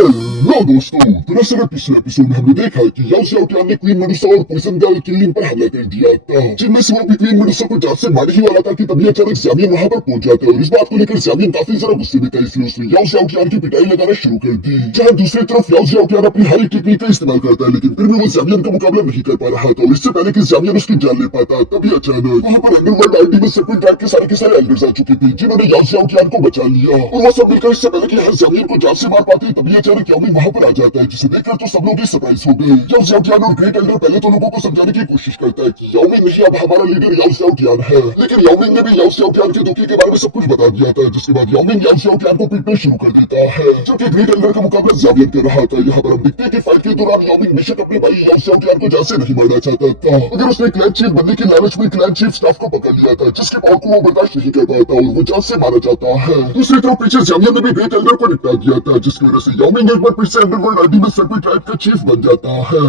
Hello दोस्तों, दरअसल पिछले एपिसोड में हमने देखा कि याओ xiao टियान ने क्वीन मेडुसा और पोइजन गर्ल किलिन पर हमला कर दिया था, जिनमें से वो भी क्वीन मेडुसा को जान से मारने ही वाला था कि तभी अचानक ज़्यामियन वहां पर पहुंच जाता है और इस बात को लेकर ज़्यामियन काफी ज्यादा गुस्से में था। इसलिए उसने याओ xiao टियान की पिटाई लगाना शुरू कर दी। जहाँ दूसरी तरफ याओ xiao टियान अपनी हर एक टेक्निक का इस्तेमाल करता है, लेकिन फिर भी वो ज़्यामियन का मुकाबला नहीं कर पा रहा था। और इससे पहले कि ज़्यामियन उसकी जान ले पाता, तभी अचानक वहां पर अंडरवर्ल्ड आर्मी में सर्पेंट ट्राइब के सारे एल्डर्स आ चुके थे, जिन्होंने याओ xiao टियान को बचा लिया। और वो सब मिलकर इससे पहले कि ज़्यामियन को जान से मार पाते, तभी अचानक याओ वहां पर आ जाता है, जिसे देखकर तो सब लोग सरप्राइज हो गए। याओ xiao टियान और ग्रेट एल्डर पहले तो लोगों को समझाने की कोशिश करता है कि याओ मिंग नहीं, अब हमारा लीडर याओ xiao टियान है। लेकिन याओ मिंग ने भी याओ xiao टियान के धोखे के बारे में सब कुछ बता दिया था, जिसके बाद याओ मिंग याओ xiao टियान को पीटना शुरू कर देता है, जबकि ग्रेट एल्डर का मुकाबला ज़्यामियन कर रहा था। यहाँ पर हम देखते हैं कि फाइट के दौरान याओ मिंग बेशक अपने भाई याओ xiao टियान को जान से नहीं मारना चाहता था, मगर उसने क्लैन चीफ बनने की लालच में क्लैन चीफ स्टाफ को पकड़ लिया था, जिसके पावर को वो बर्दाश्त नहीं कर पाता और वो जान से मारा जाता है। दूसरी तरफ पीछे ज़्यामियन ने भी ग्रेट एल्डर को निपटा दिया था, जिसकी वजह से याओ मिंग एक बार फिर से अंडरवर्ल्ड आर्मी में सर्पेंट ट्राइब का चीफ बन जाता है।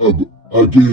अब आगे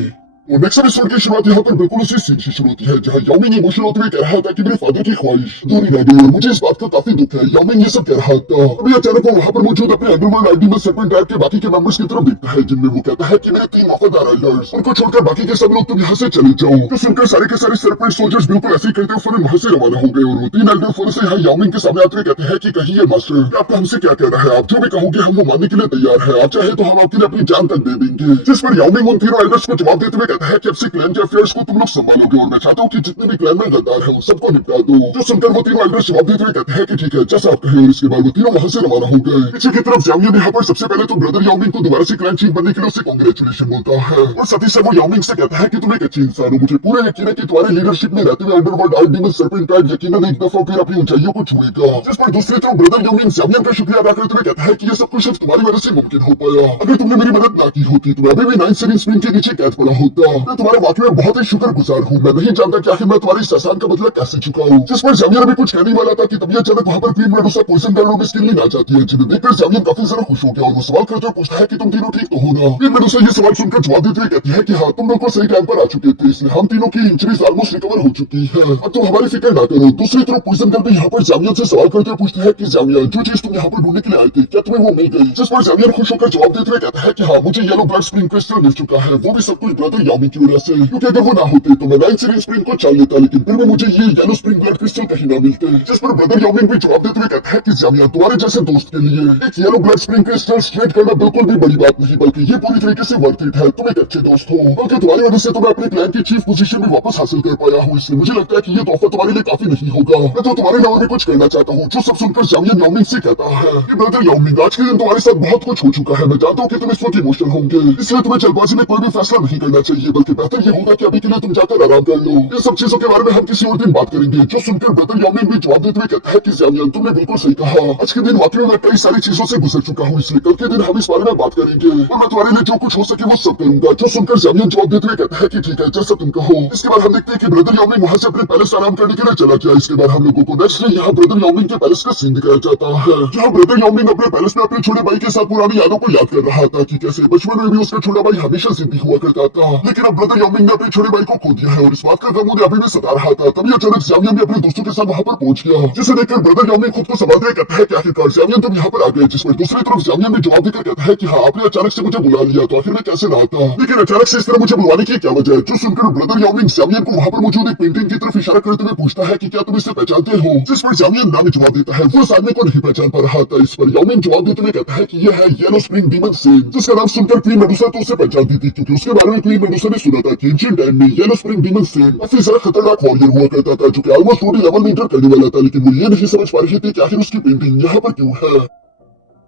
और नेक्स्ट एपिसोड की शुरुआत यहाँ पर बिल्कुल उसी सीन से शुरू होती है, जहाँ याओ मिंग इमोशनल होते हुए कह रहा था कि मेरे फादर की ख्वाहिश अधूरी रह गई और मुझे इस बात का काफी दुख है। याओ मिंग ये सब कह रहा था, अभी अचानक वो वहाँ पर मौजूद अपने अंडरवर्ल्ड आर्मी में सर्पेंट ट्राइब के बाकी के मेंबर्स की तरफ देखता है, जिनमें वो कहता है कि मेरे 3 वफादार एल्डर्स, उनको छोड़कर बाकी के सब लोग तुम यहाँ से चले जाओ। तो सुनकर सारे के सारे सर्पेंट सोल्जर्स बिल्कुल ऐसे ही करते हुए फौरन वहाँ से रवाना हो गए और वो 3 एल्डर फौरन से यहाँ याओ मिंग के सामने आते हुए कहते हैं कि कहीं ये मास्टर आपका हमसे क्या कहना है, आप जो भी कहोगे हम वो मानने के लिए तैयार है, आप चाहे तो हम आपके लिए अपनी जान तक दे देंगे। जिस पर याओ मिंग उन तीनों एल्डर्स को जवाब देते हुए कहता है कि अब से क्लैन के अफेयर्स को तुम लोग संभालोगे और मैं चाहता हूँ कि जितने भी क्लैन में गद्दार हैं उन सबको निपटा दो। जो सुनकर वो तीनों एल्डर्स जवाब देते हुए कहते हैं कि ठीक है जैसा आप कहें, और इसके बाद वो तीनों वहाँ से रवाना हो गए। पीछे की तरफ ज़्यामियन ने यहाँ पर सबसे पहले तो ब्रदर याओ मिंग को दोबारा से क्लैन चीफ बनने के लिए उसे कांग्रेचुलेशन बोलता है और साथ ही साथ वो याओ मिंग से कहता है कि तुम एक अच्छी इंसान हो, मुझे पूरा यकीन है कि तुम्हारे लीडरशिप में रहते हुए अंडरवर्ल्ड आर्मी में सर्पेंट ट्राइब यकीनन एक दफा फिर अपनी ऊंचाइयों को छुएगा। जिस पर दूसरी तरफ ब्रदर याओ मिंग ज़्यामियन का शुक्रिया अदा करते हुए कहता है कि ये सब कुछ सिर्फ तुम्हारी वजह से मुमकिन हो पाया, अगर तुमने मेरी मदद ना की होती तो मैं अभी भी 9 सीरीज स्प्रिंग के नीचे कैद पड़ा होता। मैं तुम्हारे वाकई में बहुत ही शुक्रगुजार हूँ, मैं नहीं जानता कि आखिर मैं तुम्हारी इस एहसान का बदला कैसे चुकाऊं। जिस पर ज़्यामियन भी कुछ कहने वाला था कि तभी अचानक वहाँ पर क्वीन मेडुसा पोइजन गर्ल और मिस किलिन आ जाती है, जिन्हें देखकर ज़्यामियन काफी ज्यादा खुश हो गया और वो सवाल करते हुए पूछता है कि तुम तीनों ठीक तो हो ना। क्वीन मेडुसा ये सवाल सुनकर जवाब देते हुए कहती है कि हाँ, तुम लोग को सही टाइम पर आ चुके थे, इसलिए हम तीनों की इंजरीज ऑलमोस्ट रिकवर हो चुकी है, अब तुम हमारी फिक्र ना करो। दूसरी तरफ पोइजन गर्ल भी यहाँ पर ज़्यामियन से सवाल करते हुए पूछती है कि ज़्यामियन, जो चीज तुम यहाँ पर ढूंढने के लिए आए थे क्या तुम्हें वो मिल गई? जिस पर ज़्यामियन खुश होकर जवाब देते हुए कहता है कि हाँ, मुझे येलो ब्लड स्प्रिंग क्रिस्टल मिल चुका है, वो भी सब कुछ ब्रदर याओ मिंग की वजह से, क्योंकि अगर वो ना होते तो मैं 9 सीरीज स्प्रिंग को चल लेता, लेकिन फिर भी मुझे ये येलो स्प्रिंग ब्लड क्रिस्टल कहीं ना मिलते। जिस पर ब्रदर याओ मिंग भी जवाब देते हुए कहता है कि ज़्यामियन, तुम्हारे जैसे दोस्त के लिए एक yellow blood spring crystal straight करना बिल्कुल भी बड़ी बात नहीं, बल्कि ये पूरी तरीके से वर्थ इट है। तुम एक अच्छे दोस्त हो, बल्कि तुम्हारी वजह से तो मैं अपने क्लैन की चीफ पोजीशन में वापस हासिल कर पाया हूँ, इसलिए मुझे लगता है कि ये तोहफा तुम्हारे लिए काफी नहीं होगा, मैं तो तुम्हारे लिए और भी कुछ करना चाहता हूँ। जो सब सुनकर ज़्यामियन याओ मिंग से कहता है कि ब्रदर याओ मिंग, आज के दिन तुम्हारे साथ बहुत कुछ हो चुका है, मैं जानता हूँ कि तुम इस वक्त इमोशनल होंगे, इसलिए तुम्हें जल्दबाजी में कोई भी फैसला नहीं करना चाहिए, बल्कि बेहतर ये होगा कि अभी के लिए तुम जाकर आराम कर लो। इन सब चीजों के बारे में हम किसी और दिन बात करेंगे। जो सुनकर ब्रदर याओ मिंग भी जवाब देते हुए कहता है कि ज़्यामियन, तुमने बिल्कुल सही कहा, आज के दिन वाकई में मैं कई सारी चीजों से गुजर चुका हूँ, इसलिए कल के दिन हम इस बारे में बात करेंगे और मैं तुम्हारे लिए जो कुछ हो सके वो सब करूंगा। जो सुनकर ज़्यामियन जवाब देते हुए कहता है कि ठीक है जैसा तुम कहो। इसके बाद हम देखते हैं कि ब्रदर याओ मिंग वहाँ से अपने पैलेस आराम करने के लिए चला गया। इसके बाद हम लोगों को नेक्स्ट डे यहाँ ब्रदर याओ मिंग के पैलेस का सीन दिखाया जाता है, जहाँ ब्रदर याओ मिंग अपने पैलेस में अपने छोटे भाई के साथ पुरानी यादों को याद कर रहा था कि कैसे बचपन में भी उसका छोटा भाई हमेशा जिद्दी हुआ करता था, लेकिन अब ब्रदर याओ मिंग ने अपने छोटे भाई को खो दिया है और इस बात का गम उन्हें अभी भी सता रहा था। तभी अचानक ज़्यामियन भी अपने दोस्तों के साथ वहाँ पर पहुंच गया, जिसे देखकर ब्रदर याओ मिंग खुद को संभालते हुए कहता है कि आखिरकार ज़्यामियन तुम यहाँ पर आ गए। जिस पर दूसरी तरफ ज़्यामियन ने जवाब देकर कहता है कि हाँ, आपने अचानक से मुझे बुला लिया तो आखिर मैं कैसे ना आता, लेकिन अचानक से इस तरह मुझे बुलाने की क्या वजह है? जो सुनकर ब्रदर याओ मिंग ज़्यामियन को वहाँ पर मौजूद एक पेंटिंग की तरफ इशारा करते हुए पूछता है कि क्या तुम इसे पहचानते हो? जिस पर ज़्यामियन ना में जवाब देता है वो इस आदमी को नहीं पहचान पा रहा था। इस पर याओ मिंग जवाब देते हुए कहता है कि यह है येलो स्प्रिंग डीमन सेन, जिसका नाम सुनकर क्वीन मेडुसा तो उसे पहचानती थी, क्योंकि उसके बारे में क्वीन मेडुसा ने सुना था कि एंशिएंट टाइम में येलो स्प्रिंग डीमन सेन काफी ज्यादा खतरनाक वॉरियर हुआ करता था, जो कि ऑलमोस्ट 40 लेवल में इंटर करने वाला था, लेकिन वो ये नहीं समझ पा रही थी कि आखिर उसकी पेंटिंग यहाँ पर क्यों है।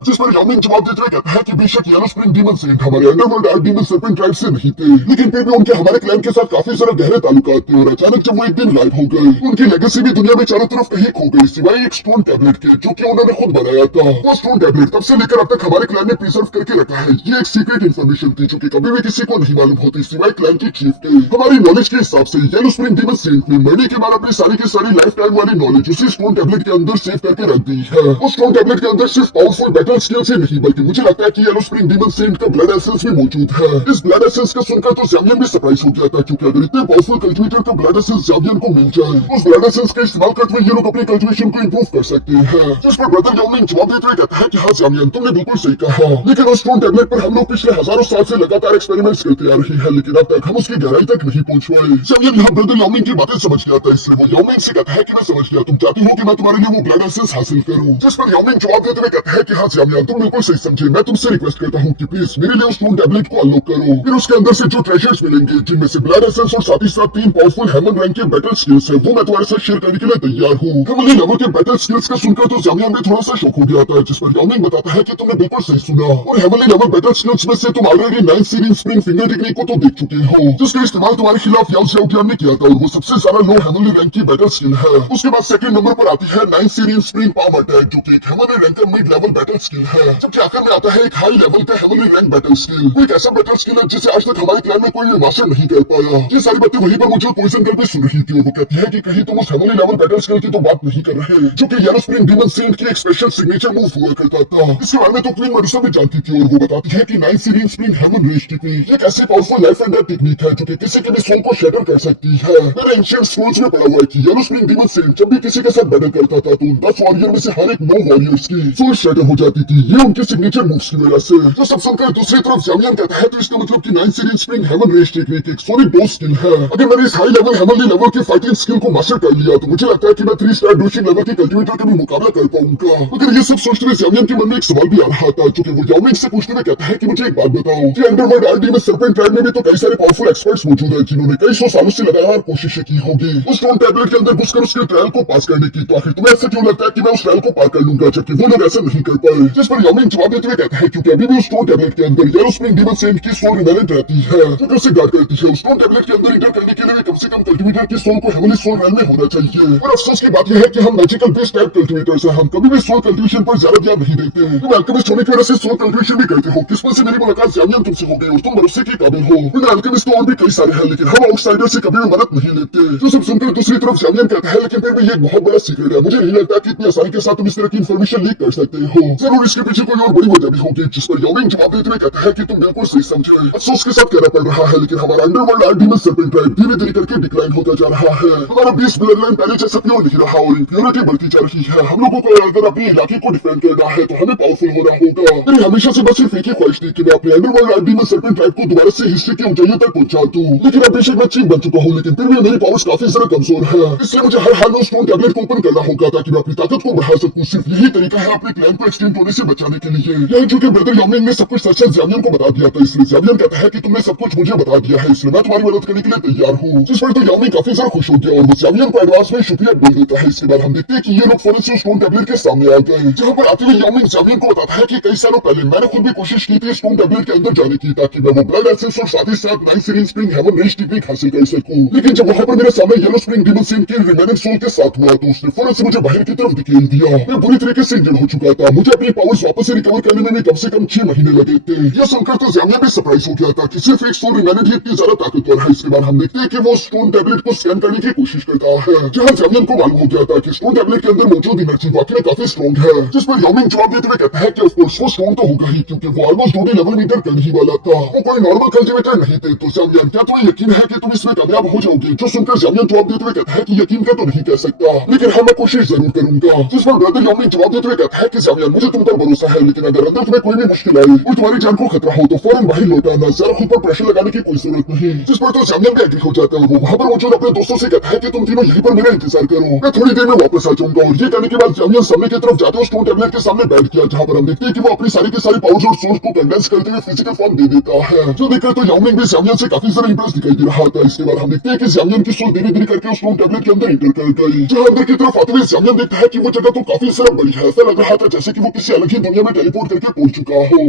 जिस पर याओ मिंग जवाब देते हुए कहता है कि बेशक येलो स्प्रिंग डीमन सेंट हमारे अंडरवर्ल्ड आर्मी में सर्पेंट ट्राइब से नहीं थे, लेकिन फिर भी उनके हमारे क्लैन के साथ काफी सारे गहरे ताल्लुकात थे और अचानक जब वो एक दिन गायब हो गए, उनकी लेगेसी भी दुनिया में चारों तरफ कहीं खो गई, सिवाय एक स्टोन टैबलेट के जो कि उन्होंने खुद बनाया था। वो स्टोन टैबलेट तब से लेकर अब तक हमारे क्लैन ने प्रिजर्व करके रखा है। ये एक सीक्रेट इन्फॉर्मेशन थी जो कि कभी भी किसी को नहीं मालूम होती सिवाय क्लैन के चीफ के। हमारी नॉलेज के हिसाब से येलो स्प्रिंग डीमन सेंट ने मरने के बाद अपनी सारी की सारी लाइफ टाइम वाली नॉलेज उसी स्टोन टैबलेट के अंदर सेव करके रख दी है। उस स्टोन टैबलेट के अंदर सिर्फ पावरफुल बैटल स्किल से नहीं बल्कि मुझे लगता है कि येलो स्प्रिंग डीमन सेंट का ब्लड एसेंस भी मौजूद है। इस ब्लड एसेंस का सुनकर तो ज़ामियन भी सरप्राइज हो गया था, क्योंकि अगर इतने पावरफुल कल्टिवेटर का ब्लड एसेंस ज़ामियन को मिल जाए, उस ब्लड एसेंस का इस्तेमाल करते हुए ये लोग अपनी कल्टिवेशन को इंप्रूव कर सकते हैं। जिस पर ब्रदर याओमिंग जवाब देते हुए कहता है कि हाँ ज़ामियन, तुमने बिल्कुल सही कहा, लेकिन उस स्टोन टैबलेट पर हम लोग पिछले हजारों साल से लगातार एक्सपेरिमेंट्स करते आ रहे हैं, लेकिन अब तक हम उसकी गहराई तक नहीं पहुंच पाए। ज़ामियन यहाँ ब्रदर याओमिंग की बातें समझ गया था, इसलिए वो याओमिंग से कहता है कि मैं समझ गया, तुम चाहती हो कि मैं तुम्हारे लिए वो ब्लड एसेंस हासिल करूं। जिस पर याओमिंग जवाब देते हुए कहता है कि हाँ ज़ामियन, तुम बिल्कुल सही समझे, मैं तुमसे रिक्वेस्ट करता हूँ कि प्लीज मेरे लिए उस स्टोन टैबलेट को अनलॉक करो। फिर उसके अंदर से जो ट्रेजर्स मिलेंगे, जिनमें से ब्लड एसेंस और साथ ही साथ 3 पावरफुल हेमन रैंक के बैटल स्किल्स है, वो मैं तुम्हारे साथ शेयर करने के लिए तैयार हूँ। हेमनली लेवल के बैटल स्किल्स का सुनकर तो ज़ामियन में थोड़ा सा शौक हो गया था, जिस पर याओमिंग बताता है कि तुमने बिल्कुल सही सुना, और हेमनली लेवल बैटल स्किल्स में से तुम already 9 series spring finger technique को तो देख चुके हो, जिसका इस्तेमाल तुम्हारे खिलाफ याओ ज़ियाओटियान ने किया था, और वो सबसे ज्यादा लो हेमनली रैंक की बैटल स्किल है। उसके बाद सेकंड नंबर पर आती है 9 सीरीज स्प्रिंग पाम अटैक, जो कि एक हेमनली रैंक का मिड लेवल बैटल स्किल है। जबकि आखिर में आता है एक हाई लेवल का हेमनली रैंक बैटल स्किल, कोई ऐसा बैटल स्किल है जिसे आज तक हमारे क्लैन में कोई भी मास्टर नहीं कर पाया। ये सारी बातें वहीं पर मुझे पॉइजन गर्ल भी सुन रही थी, और वो कहती है कि कहीं तुम उस हेमनली लेवल बैटल स्किल की तो बात नहीं कर रहे, जो कि येलो स्प्रिंग डीमन सेंट की एक स्पेशल सिग्नेचर मूव हुआ करता था। इसके बारे में तो क्वीन मेडुसा भी जानती थी, और वो बताती है कि 9 सीरीज स्प्रिंग हेमन रेज टेक्निक एक ऐसी powerful life and death technique है जो कि किसी के भी सोल को शैटर कर सकती है। मेरे एंशिएंट स्क्रोल्स में पढ़ा हुआ है कि येलो स्प्रिंग डीमन सेंट जब भी किसी के साथ बैटल करता था, तो 10 वॉरियर में से हर एक 9 वॉरियर्स की सोल शैटर हो जाती थी, ये उनके सिग्नेचर मूव्स की वजह से। जो सब सुनकर दूसरी तरफ ज़ामियन कहता है, तो इसका मतलब कि 9 सीरीज स्प्रिंग हेमन रेज टेक्निक एक सोनिक बोस स्किल है। अगर मैंने इस हाई लेवल हेमनली लेवल की फाइटिंग स्किल को मास्टर कर लिया, तो मुझे लगता है कि मैं 3 स्टार डोशिंग लेवल के कल्टिवेटर का भी मुकाबला कर पाऊंगा। मगर ये सब सोचते हुए ज़ामियन के मन में एक सवाल भी आ रहा था, जो कि वो याओमिंग से पूछते हुए कहता है कि मुझे एक बात बताओ कि अंडरवर्ल्ड आरडी में सर्पेंट ट्राइब में भी तो कई सारे पावरफुल एक्सपर्ट्स मौजूद हैं, जिन्होंने कई सौ सालों से लगातार कोशिशें की होगी उस स्टोन टैबलेट के अंदर घुसकर उसके ट्रायल को पास करने की, तो आखिर तुम्हें ऐसा क्यों लगता है कि मैं उस ट्रायल को पार कर लूंगा, जबकि वो लोग ऐसा नहीं कर पाए। जिस पर याओमिंग जवाब देते हुए कहता है क्योंकि अभी भी उस स्टोन टैबलेट के अंदर येलो स्प्रिंग डीमन सेंट की सोल रिमेनेंट रहती है, जो उसे गार्ड करती है। उस स्टोन टैबलेट के अंदर एंटर करने के लिए कम से कम कल्टिवेटर की सोल को हेमनली सोल रेल में होना चाहिए। और अफसोस की बात यह है कि हम मैजिकल बेस्ड टाइप कल्टिवेटर्स हैं, हम कभी भी सोल कल्टिवेशन पर ज्यादा ध्यान नहीं देते। तुम अल्केमिस्ट होने की वजह से सोल कल्टिवेशन भी करते हो, किस्मत से मेरी मुलाकात ज़ामियन तुमसे हो गई और तुम भरोसे के काबिल हो। इन अल्केमिस्ट तो और भी कई सारे हैं, लेकिन हम आउटसाइडर से कभी भी मदद नहीं लेते। जो सब सुनकर दूसरी तरफ ज़ामियन कहता है, लेकिन फिर भी ये एक बहुत बड़ा सीक्रेट है, मुझे नहीं लगता कि इतनी आसानी के साथ तुम इस तरह की इंफॉर्मेशन लीक कर सकते हो। जरूर इसके पीछे कोई और बड़ी वजह भी होगी। जिस पर याओमिंग जवाब देते हुए कहता है कि तुम बिल्कुल सही समझे, अफसोस के साथ कहना पड़ रहा है, लेकिन हमारा अंडरवर्ल्ड आरडी में सर्पेंट ट्राइब धीरे धीरे करके डिक्लाइन होता जा रहा है। हमारा 20 ब्लड लाइन पहले जैसा प्योर नहीं रहा और इम्प्योरिटी बढ़ती जा रही है। हम लोगों को अगर अपने इलाके को डिफेंड करना है, तो हमें पावरफुल होना होगा। मेरी हमेशा से बस सिर्फ एक ही ख्वाहिश थी कि मैं अपने अंडरवर्ल्ड आरडी में सर्पेंट ट्राइब को दोबारा से हिस्ट्री की ऊंचाइयों तक पहुंचा दूं। लेकिन अब बेशक मैं चीफ बन चुका हूँ, लेकिन फिर भी मेरी पावर्स काफी ज्यादा कमजोर है, इसलिए मुझे हर हाल में स्टोन टैबलेट को ओपन करना होगा ताकि मैं अपनी ताकत को बढ़ा सकूं। सिर्फ यही तरीका है अपने क्लैन को एक्सटेंड होने से बचाने के लिए। यही चूंकि ब्रदर याओमिंग ने सब कुछ सच सच ज़ामियन को बता दिया था, इसलिए ज़ामियन कहता है कि तुमने सब कुछ मुझे बता दिया है, इसलिए मैं तुम्हारी मदद करने के लिए तैयार हूँ। जिस पर तो याओमिंग काफी ज्यादा खुश हो गया और वो ज़ामियन को एडवांस में शुक्रिया बोल देता है। इसके बाद हम देखते हैं कि ये लोग फौरन से स्टोन टैबलेट के सामने आ गए, जहाँ पर आते हुए याओमिंग ज़ामियन को बताता है कि कई सालों पहले मैंने खुद भी कोशिश की थी स्टोन टैबलेट के अंदर जाने की, ताकि मैं वो ब्लड एसेंस और साथ ही साथ 9 सीरीज स्प्रिंग हेमन रेज टेक्निक हासिल कर सकूं। लेकिन जब वहां पर मेरे सामने येलो स्प्रिंग डीमन सेंट के रिमेनिंग सोल के साथ हुआ, तो उसने फौरन से मुझे बाहर की तरफ धकेल दिया। मैं बुरी तरीके से इंजर्ड हो चुका था, मुझे अपनी पावर्स वापस से रिकवर करने में भी कम से कम 6 महीने लगे थे। यह सुनकर तो ज़ामियन भी सरप्राइज हो गया था कि सिर्फ एक सोल रिमेनिंग ही इतनी ज्यादा ताकतवर है। इसके बाद हम देखते हैं कि वो स्टोन टैबलेट को स्कैन करने की कोशिश करता है, जहां ज़ामियन को मालूम हो गया था कि स्टोन टैबलेट के अंदर मौजूद एनर्जी वाकई में काफी स्ट्रॉन्ग है। जिस पर याओमिंग जवाब देते हुए कहता है कि ऑफ कोर्स वो स्ट्रॉन्ग तो होगा ही, क्योंकि वो ऑलमोस्ट 2D लेवल मीटर करने ही वाला था। वो कोई नॉर्मल कल्टिवेटर नहीं थे। तो ज़ामियन, क्या तुम्हें यकीन है कि तुम इसमें कामयाब हो जाओगे? जो सुनकर ज़ामियन जवाब देते हुए कहता है कि यकीन का तो नहीं कह सकता, लेकिन हाँ मैं कोशिश जरूर करूंगा। जिस पर ब्रदर याओमिंग जवाब देते हुए कहता है कि ज़ामियन, मुझे तुम पर भरोसा है, लेकिन अगर अंदर तुम्हें कोई भी मुश्किल आई और तुम्हारी जान को खतरा हो, तो फौरन बाहर लौट आना, जरा खुद पर प्रेशर लगाने की कोई जरूरत नहीं। जिस पर तो ज़ामियन भी एग्री हो जाता है। वो वहां पर मौजूद अपने दोस्तों से कहता है कि तुम तीनों यहीं पर मेरा इंतजार करो, मैं थोड़ी देर में वापस आ जाऊंगा। और ये कहने के बाद ज़ामियन सामने की तरफ जाते हुए स्टोन टैबलेट के सामने बैठ गया, जहां पर हम देखते हैं कि वो अपनी सारी की सारी पावर्स और सोर्स को कंडेंस करते हुए फिजिकल फॉर्म दे देता है, जो देखकर तो याओमिंग भी ज़ामियन से काफी ज्यादा इंप्रेस दिखाई दे रहा था। इसके बाद हम देखते हैं कि ज़ामियन की सोल धीरे धीरे करके उस स्टोन टैबलेट के अंदर एंटर कर गई, जहां अंदर की तरफ आते हुए ज़ामियन देखता है कि वो जगह तो काफी ज्यादा बड़ी है। ऐसा लग रहा था जैसे कि वो किसी अलग ही दुनिया में टेलीपोर्ट करके पहुंच चुका हो।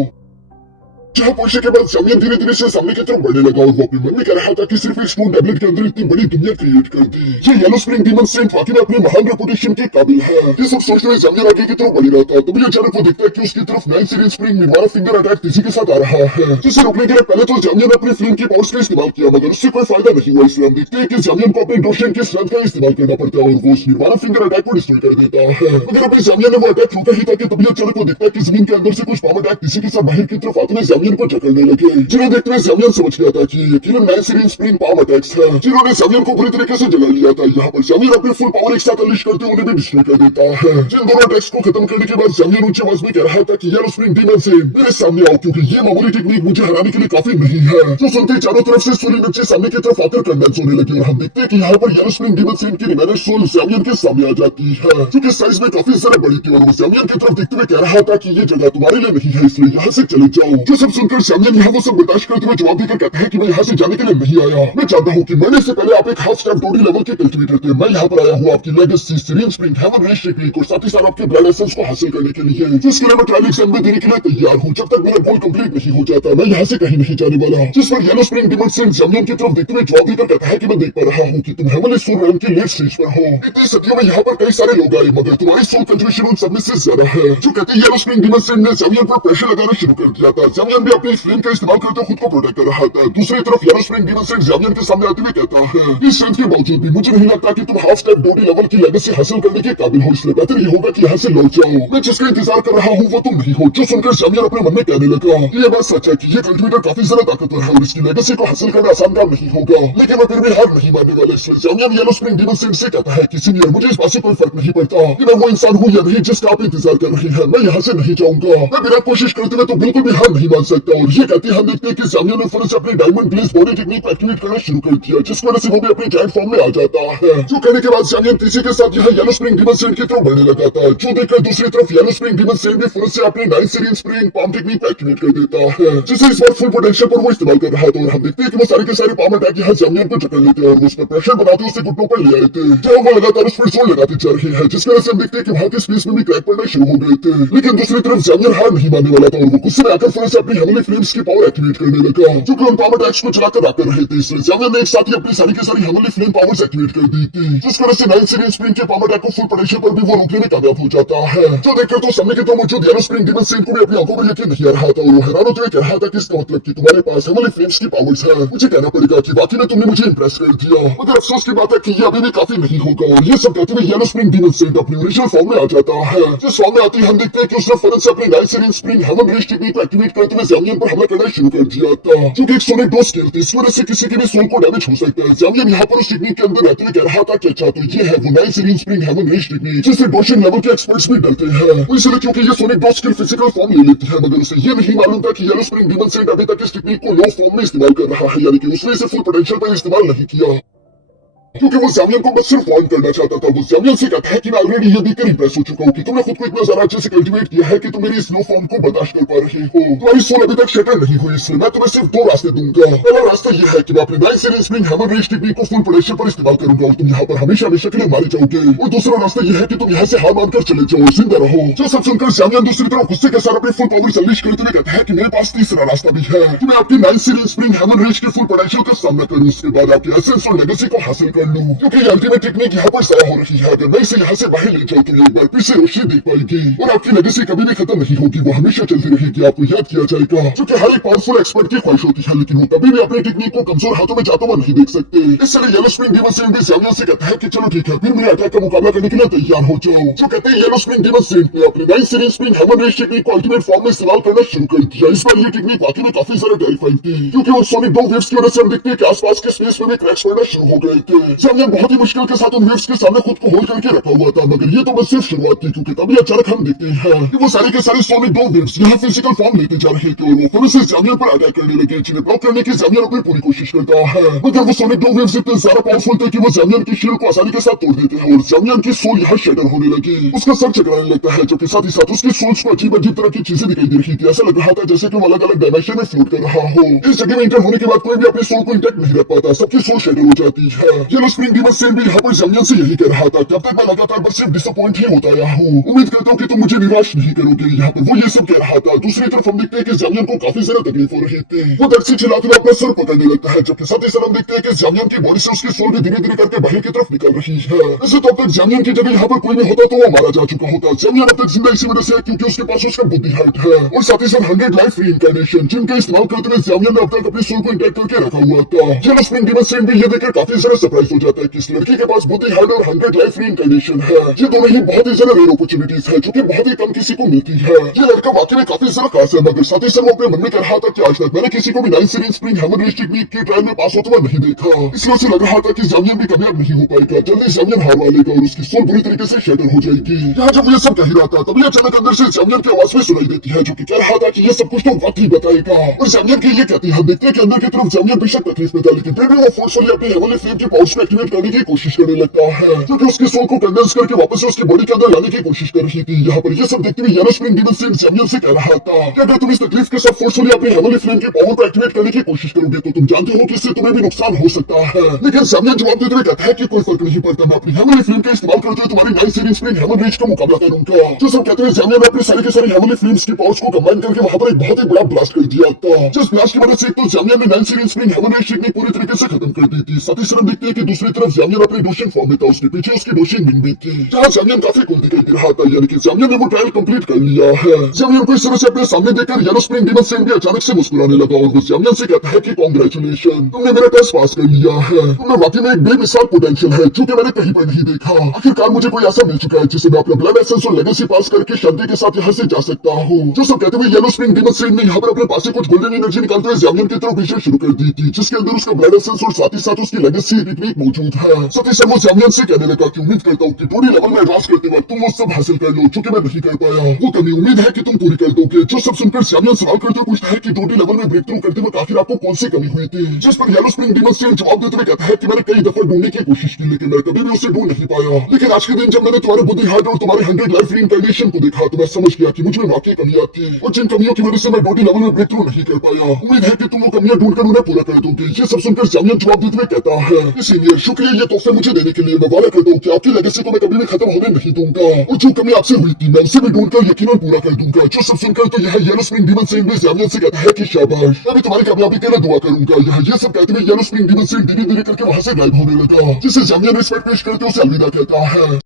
जहाँ पहुंचने के बाद जामियन धीरे धीरे से सामने की तरफ बढ़ने लगा और वो अपने मन में कह रहा था कि सिर्फ एक स्पून टैबलेट के अंदर इतनी बड़ी दुनिया क्रिएट कर दी। ये येलो स्प्रिंग डीमन सेंट वाकई में अपने महान रेपुटेशन के काबिल है। ये सब सोचते हुए जामियन आगे की तरफ बढ़ रहा था, तभी अचानक वो देखता है कि उसकी तरफ 9 सीरियस स्प्रिंग मिडवारा फिंगर अटैक तेजी के साथ आ रहा है। जिसे रोकने के लिए पहले तो जामियन ने अपनी फ्लेम की पावर्स का इस्तेमाल किया, मगर उससे कोई फायदा नहीं हुआ। इसलिए हम देखते हैं कि जामियन को अपने डोशन की स्ट्रेंथ का इस्तेमाल करना पड़ता है और वो उस मिडवारा फिंगर अटैक को डिस्ट्रॉय कर देता है। मगर अपने जामियन ने वो अटैक रोका ही था कि तभी अचानक वो देखता है कि जमीन के अंदर से कुछ पावर अटैक तेजी के साथ बाहर की तरफ आते हुए जामियन को जकड़ने लगे। जिन्हें देखते हुए जामियन समझ गया था कि ये केवल 9 सीरीज स्प्रिंग पाम अटैक्स है, जिन्होंने जामियन को बुरी तरीके से जला लिया था। यहाँ पर जामियन अपनी फुल पावर एक साथ अनलीश करते हुए उन्हें भी डिस्ट्रॉय कर देता है। जिन दोनों अटैक्स को खत्म करने के बाद जामियन ऊंची आवाज में कह रहा था कि येलो स्प्रिंग डीमन से मेरे सामने आओ, क्योंकि ये मामूली टेक्निक मुझे हराने के लिए काफी नहीं है। जो सुनते ही चारों तरफ से सूर्य नीचे सामने की तरफ आकर कंडेंस होने लगी और हम देखते हैं कि यहाँ पर येलो स्प्रिंग डीमन से इनकी रिमेनिंग सोल जामियन के सामने आ जाती है, जो कि साइज में काफी ज्यादा बड़ी थी और वो जामियन की तरफ देखते हुए कह रहा था कि ये जगह तुम्हारे लिए नहीं है, इसलिए यहाँ से चले जाओ। जो सब सुनकर जामियन यहाँ वो सब बर्दाश्त करते हुए जवाब देकर कहता है कि मैं यहाँ से जाने के लिए नहीं आया। मैं जानता हूँ कि मरने से पहले आप एक हाफ स्टेप डोडी लेवल के कल्टिवेटर थे। मैं यहाँ पर आया हूँ आपकी लेगेसी सीरियन स्प्रिंग हेवन रेस टेक्निक और साथ ही साथ आपके ब्लड एसेंस को हासिल करने के लिए, जिसके लिए मैं ट्रायल एग्जाम में देने के लिए तैयार हूँ। जब तक मेरा गोल कंप्लीट नहीं हो जाता मैं यहाँ से कहीं नहीं जाने वाला। जिस पर येलो स्प्रिंग डीमन सेंट जामियन की तरफ देखते हुए जवाब देकर कहता है कि मैं देख पा रहा हूँ कि तुम हेवनली सोल रेल्म के लेट स्टेज पर हो। इतनी सदियों में यहाँ पर कई सारे लोग आए, मगर तुम्हारी सोल कंट्रीब्यूशन उन सब में से ज्यादा है। जो कहते हैं येलो स्प्रिंग डीमन सेंट ने जामियन पर प्रेशर लगाना शुरू कर दिया था। जामियन भी अपनी फ्लेम का इस्तेमाल करते खुद को प्रोटेक्ट कर रहा था। दूसरी तरफ येलो स्प्रिंग डीमन सेंट जामियन के सामने आते हुए कहता है, इस स्ट्रेंथ के बावजूद भी मुझे नहीं लगता कि तुम हाफ स्टेप डोडी लेवल की लेगेसी हासिल करने के काबिल हो, इसलिए बेहतर ये होगा कि यहाँ से लौट जाओ। मैं जिसका इंतजार कर रहा हूँ वो तुम नहीं हो। जो सुनकर जामियन अपने मन में कहने लगा, ये बात सच है कि ये कल्टिवेटर काफी ज्यादा ताकतवर है और इसकी लेगेसी को हासिल करना आसान काम नहीं होगा, लेकिन मैं फिर भी हार नहीं मानने वाला। इसलिए जामियन येलो स्प्रिंग डीमन सेंट से कहता है कि सीनियर, मुझे इस बात से कोई फर्क नहीं पड़ता कि मैं वो इंसान हूँ या नहीं जिसका आप इंतजार कर रही है। मैं यहाँ से नहीं जाऊंगा। मैं बिना कोशिश करते हुए तो बिल्कुल भी हार नहीं मान सकता। और ये कहते हम देखते हैं कि जामियन ने फिर से अपनी डायमंड ब्लेज बॉडी टेक्निक को एक्टिवेट करना शुरू कर दिया, जिसकी वजह से वो भी अपनी जायंट फॉर्म में आ जाता है। जो कहने के बाद जामियन तेजी के साथ यहाँ येलो स्प्रिंग डीमन सेंट की तरफ बढ़ने लगा था। जो देखकर दूसरी तरफ येलो स्प्रिंग डीमन सेंट भी फिर से अपनी 9 सीरीज स्प्रिंग पाम टेक्निक को एक्टिवेट कर देता है, जिसे इस बार फुल पोटेंशियल पर वो इस्तेमाल कर रहा था। और हम देखते हैं कि वो सारे के सारे पाम अटैक यहाँ जामियन को जकड़ लेते हैं और उस पर प्रेशर बनाते उसे घुटनों पर ले आए थे, जहाँ वो लगातार उस पर जोर लगाते जा रहे हैं, जिसकी वजह से हम देखते हैं कि वहाँ के स्पेस में भी क्रैक पड़ना शुरू हो गए थे। लेकिन दूसरी तरफ जामियन हार नहीं मानने वाला था और वो गुस्से में आकर फिर से अपनी हेवनली फ्लेम्स की पावर एक्टिवेट करने लगा, जो कि उन पाम अटैक्स को चलाकर आकर रहे थे। इसलिए जामियन ने एक साथ ही अपनी सारी की सारी हेवनली फ्लेम पावर्स एक्टिवेट कर दी थी, जिसकी वजह से 9 सीरीज स्प्रिंग के पाम अटैक को फुल पोटेंशियल पर भी वो रोकने में कामयाब हो जाता है। जो देखकर तो सामने की तरफ मौजूद येलो स्प्रिंग डीमन सेंट को भी अपनी आंखों पर यकीन नहीं आ रहा था और वो हैरान होते हुए कह रहा था कि इसका मतलब कि तुम्हारे पास हेवनली फ्लेम्स की पावर्स है। मुझे कहना पड़ेगा कि वाकई में तुमने मुझे इंप्रेस कर दिया, मगर अफसोस की बात है कि ये अभी भी काफी नहीं होगा। और ये सब कहते हुए येलो स्प्रिंग डीमन सेंट अपनी ओरिजिनल फॉर्म में आ जाता है। जिस फॉर्म में आते ही हम देखते हैं कि उसने फौरन से अपनी 9 series spring heaven race technique को एक्टिवेट करते हुए जामियन पर हमला करना शुरू कर दिया था, जो कि एक सोनिक डोज स्किल थी। इस वजह से किसी की भी सोल को डैमेज हो सकता है। जामियन यहाँ पर उस टेक्निक के अंदर रहते हुए कह रहा था कि अच्छा तो ये है वो 9 series spring heaven race technique जिससे डोशन लेवल के एक्सपर्ट्स भी डरते हैं। इसलिए क्योंकि ये sonic dose skill physical form ले लेती है, मगर उसे ये नहीं मालूम था कि येलो स्प्रिंग डीमन सेंट अभी तक इस टेक्निक को लो फॉर्म में इस्तेमाल कर रहा है, यानी कि उसने इसे फुल पोटेंशियल पर इस्तेमाल नहीं किया, क्योंकि वो जामियन को बस सिर्फ वार्न करना चाहता था। वो जामियन से कहता है कि मैं ऑलरेडी ये देखकर इंप्रेस हो चुका हूँ कि तुमने खुद को इतना ज्यादा अच्छे से कल्टीवेट किया है कि तुम मेरी इस लो फॉर्म को बर्दाश्त कर पा रही हो। तुम्हारी सोल अभी तक शटर नहीं हुई, इसलिए मैं तुम्हें सिर्फ 2 रास्ते दूंगा। पहला रास्ता ये है कि मैं अपने 9 series spring heaven race technique को फुल पोटेंशियल पर इस्तेमाल करूंगा और तुम यहाँ पर हमेशा हमेशा के लिए मारे जाओगे। और दूसरा रास्ता ये है कि तुम यहाँ से हार मानकर चले जाओ, जिंदा रहो। जो सब सुनकर जामियन दूसरी तरफ गुस्से के साथ अपने फुल पावर्स अनलीश करते हुए कहता है कि मेरे पास तीसरा रास्ता भी है कि मैं आपकी 9 सीरीज स्प्रिंग हेवन रेस के फुल पोटेंशियल का सामना करूं, उसके बाद आपके एसेंस और लेगेसी को हासिल कर लूं, क्योंकि अल्टीमेट टेक्निक यहाँ पर ज़ाया हो रही है। अगर मैं इसे यहाँ से बाहर ले जाऊँ तो ये एक बार फिर से रोशनी देख पाएगी और आपकी लेगेसी कभी भी खत्म नहीं होगी, वो हमेशा चलती रहेगी, आपको याद किया जाएगा। क्योंकि हर एक पावरफुल एक्सपर्ट की ख्वाहिश होती है, लेकिन वो कभी भी अपनी टेक्निक को कमजोर हाथों में जाता हुआ नहीं देख सकते। इसलिए येलो स्प्रिंग डीमन सेंट भी जामियन से कहता है कि चलो ठीक है, फिर मेरे अटैक का मुकाबला करने के लिए तैयार हो जाओ। जो कहते हैं येलो स्प्रिंग डीमन सेंट ने अपनी 9 series spring heaven race technique को अल्टीमेट फॉर्म में इस्तेमाल करना शुरू कर दिया। इस बार ये टेक्निक वाकई में काफी ज्यादा टेरिफाइंग थी, क्योंकि वो सोनिक डो वेव्स की वजह से हम देखते हैं कि आसपास के स्पेस में भी क्रैक्स पड़ना शुरू हो गए थे। जामियन बहुत ही मुश्किल के साथ उन वेव्स के सामने खुद को होल्ड करके रखा हुआ था, मगर ये तो बस सिर्फ शुरुआत थी, क्योंकि तभी अचानक हम देखते हैं कि वो सारे के सारे सोनिक डो वेव्स यहाँ फिजिकल फॉर्म लेते जा रहे थे और वो फिर से जामियन पर अटैक करने लगे, जिन्हें ब्लॉक करने की जामियन अपनी पूरी कोशिश करता है। मगर वो सोनिक डो वेव्स इतने ज्यादा पावरफुल थे कि वो जामियन की शील्ड को आसानी के साथ तोड़ देते हैं और जामियन की सोल यहाँ शटर होने लगी। उसका सर चकराने लगता है, जो कि साथ ही साथ उसकी सोल्स को अजीब अजीब तरह की चीजें दिखाई दे रही थी। ऐसा लग रहा था जैसे कि वो अलग अलग डायमेंशन में फ्लोट कर रहा हो। इस जगह में इंटर होने के बाद कोई भी अपनी सोल को इंटैक्ट नहीं रख पाता, सबकी सोल शटर हो जाती है। येलो स्प्रिंग डीमन सेन भी यहाँ पर जमियन से यही कह रहा था कि अब तक मैं लगातार बस सिर्फ डिसअपॉइंट ही होता रहा हूँ। उम्मीद करता हूँ कि तुम मुझे निराश नहीं करोगे। यहाँ पर वो ये सब कह रहा था। दूसरी तरफ हम देखते हैं कि जमियन को काफी ज्यादा तकलीफ हो रही थी। वो दर्द से चिल्लाते हुए अपना सर पकड़ने लगता है, जबकि साथ ही साथ हम देखते हैं कि जमियन की बॉडी से उसकी सोल भी धीरे धीरे करके बाहर की तरफ निकल रही है। वैसे तो अब तक जमियन की जगह यहाँ पर कोई भी होता तो वो मारा जा चुका होता। जमियन अब तक जिंदा इसी वजह से है क्योंकि उसके पास उसका बुद्धि हार्ट है और साथ ही साथ 100 लाइफ रीइंकार्नेशन जिनका इस्तेमाल करते हुए जमियन ने अब तक अपनी सोल को इंटैक्ट करके रखा हुआ था। येलो स्प्रिंग डीमन सेन भी ये देखकर काफी ज्यादा सरप्राइज हो जाता है कि इस लड़की के पास बुद्धि हार्ट और 100 लाइफ रीइंकार्नेशन है। ये दोनों ही बहुत ही ज्यादा रेयर अपॉर्चुनिटीज है जो कि बहुत ही कम किसी को मिलती है। ये लड़का वाकई में काफी ज्यादा खास है, मगर साथ ही साथ वो अपने मन में कह रहा था कि आज तक मैंने किसी को भी 9 सीरीज स्प्रिंग हेमरेज टेक्निक की ट्रायल में पास होता हुआ नहीं देखा। इसलिए उसे लग रहा था कि जमियन भी कामयाब नहीं हो पाएगा। जल्दी जमियन हार वालेगा और उसकी सोल बुरी तरीके से शैटर हो जाएगी। यहाँ जब ये सब कह रहा था तभी अचानक अंदर से जमियन की आवाज में सुनाई देती है जो कि कह रहा था कि ये सब कुछ तो वक्त ही बताएगा। और जमियन की ये कहती है, हम देखते हैं कि अंदर की तरफ जमियन बेशक तकलीफ में था, लेकिन फिर भी वो फोर्सफुली अपनी हेवनली फ्लेम के पावर्स को एक्टिवेट करने की कोशिश करने लगता है, क्योंकि उसकी सोल को कंडेंस करके वापस से उसकी बॉडी के अंदर लाने की कोशिश कर रही थी। यहाँ पर ये सब देखते हुए येलो स्प्रिंग डीमन सेन जमियन से कह रहा था कि अगर तुम इस तकलीफ के साथ फोर्सफुली अपनी हेवनली फ्लेम के पावर को एक्टिवेट करने की कोशिश करोगे तो तुम जानते हो कि इससे तुम्हें भी नुकसान हो सकता है। लेकिन जमियन जवाब देते हुए कहता है कि कोई फर्क नहीं पड़ता, मैं अपनी हेवनली फ्लेम का इस्तेमाल करते हुए तुम्हारी 9 सीरीज स्प्रिंग हेमरेज का मुकाबला करूंगा। जो सब कहते हुए जमियन ने अपनी सारी की सारी हेवनली फ्लेम्स की पावर्स को कंबाइन करके वहां पर एक बहुत ही बड़ा ब्लास्ट कर दिया था। जिस ब्लास्ट की वजह से तो जमियन ने 9 सीरीज स्प्रिंग हेमरेज टेक्निक पूरी तरीके से खत्म कर दी थी। साथ ही साथ देखते हैं कि दूसरी तरफ जमियन अपने डोशिन फॉर्म में था, उसके पीछे उसकी डोशिन विंग भी थी, जहां जमियन काफी कूल दिखाई दे रहा था, यानी कि जमियन ने वो ट्रायल कंप्लीट कर लिया है। जमियन को इस तरह से अपने सामने देखकर येलो स्प्रिंग डीमन सेन भी अचानक से मुस्कुराने लगा और वो जमियन से कहता है कि कांग्रेचुलेशन, तुमने मेरा टेस्ट पास कर लिया है। तुमने वाकई में एक बेमिसाल पोटेंशियल है जो कि मैंने कहीं पर नहीं देखा। आखिरकार मुझे कोई ऐसा मिल चुका है जिसे मैं अपना ब्लड एसेंस और लेगेसी पास करके शांति के साथ यहाँ से जा सकता हूँ। जो सब कहते हुए येलो स्प्रिंग डीमन सेन ने यहाँ पर अपने पास से कुछ गोल्डन एनर्जी निकालते हुए जमियन की तरफ भेजना शुरू कर दी थी, जिसके अंदर उसका ब्लड एसेंस और साथ ही साथ उसकी लेगेसी टेक्निक मौजूद है। साथ ही साथ वो जमियन से कहने लगा कि उम्मीद करता हूँ कि पूरी लेवल में एडवांस करते वक्त तुम वो सब हासिल कर लो जो कि मैं नहीं कर पाया। वो कमी उम्मीद है कि तुम पूरी कर दोगे। जो सब सुनकर जमियन सवाल करते हुए पूछता है कि 2D लेवल में ब्रेक थ्रू करते वक्त आखिर आपको कौन सी कमी हुई थी, जिस पर येलो स्प्रिंग डीमन सेन जवाब देते हुए कहता है कि मैंने कई दफा ढूंढने की कोशिश की लेकिन मैं कभी भी उसे ढूंढ नहीं पाया। लेकिन आज के दिन जब मैंने तुम्हारे बुद्धि हार्ट और तुम्हारे 100 लाइफ रीइंकार्नेशन को देखा तो मैं समझ गया कि मुझ में वाकई कमियां थी और जिन कमियों की वजह से मैं 2D लेवल में ब्रेक थ्रू नहीं कर पाया। उम्मीद है कि तुम वो कमियां ढूंढकर उन्हें पूरा कर दोगे। ये सब सुनकर जमियन जवाब देते हुए कहता है, इसीलिए शुक्रिया ये तोहफे मुझे देने के लिए। मैं वादा करता हूँ कि आपकी लेगेसी को मैं कभी भी खत्म होने नहीं दूंगा और जो कमी आपसे हुई थी मैं उसे भी ढूंढकर यकीनन पूरा कर दूंगा। जो सब सुनकर तो यह येलो स्प्रिंग डीमन सेन भी जमियन से कहता है कि शाबाश, मैं भी तुम्हारी कामयाबी के लिए दुआ करूंगा। ये सब कहते हुए येलो स्प्रिंग डीमन सेन धीरे धीरे करके वहां से गायब होने लगा, जिसे जमियन रिस्पेक्ट पेश करके उसे अलविदा कहता है।